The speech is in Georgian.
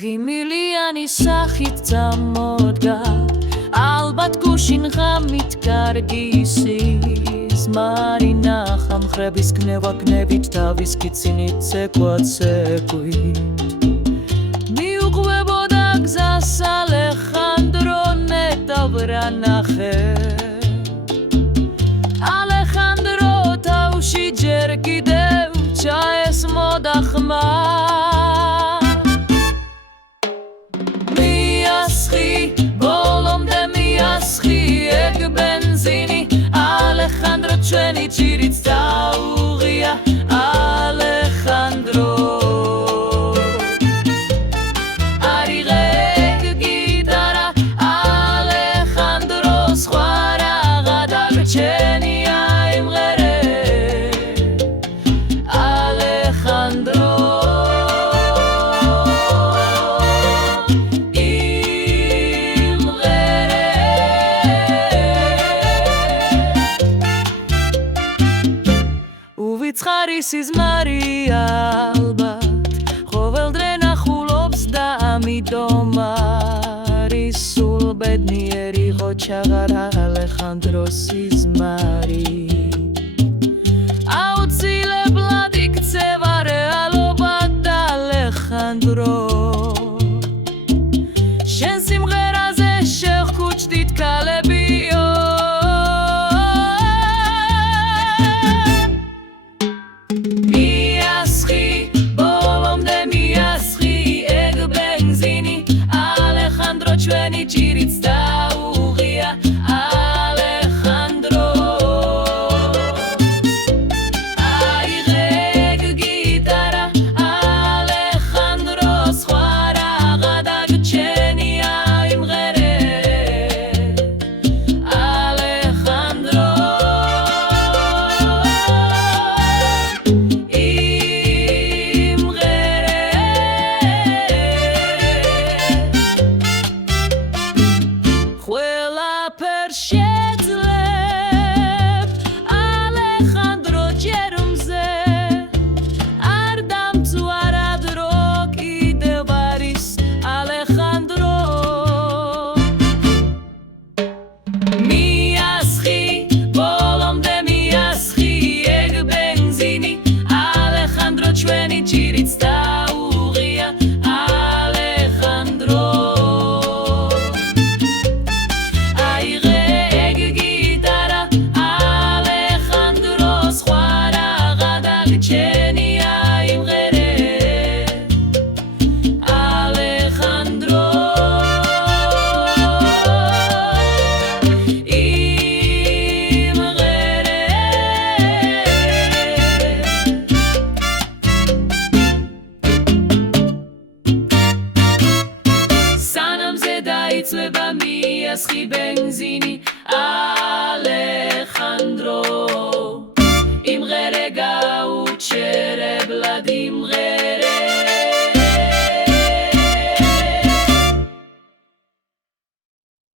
ღიმილიანი სახით წამოდგა ალბათ გუშინ ღამით კარგი სიზმარი ნახამხრების გნევით თავის კიცინით ცეკვით მიუყვებოდა გზას ალეხანდრო ნეტავრა ნახე ალეხანდრო თავში ჯერ კიდევ ჩაესმოდა ხმა ალეხანდრო ჩვენი ჭირიც დაუღია ალეხანდრო არიღეთ გიტარა ალეხანდრო სხვა რაღა დაგრჩენია იმღერე ალეხანდრო ცხარი სიზმარი ალბათ ყოველდღე ნახულობს და ამიტომ არის სულ ბედნიერი იყო ჩაღარა ალეხანდროს სიზმარი აუცილებლად იქცევა რეალობა და ალეხანდრო შენ სიმღერაზე შევხვდით ქალებიო ჩვენი ჭირიც დაუღია ალეხანდრო აიღეთ გიტარა ალეხანდრო სხვა რაღა დაგრჩენია იმღერე ალეხანდრო Share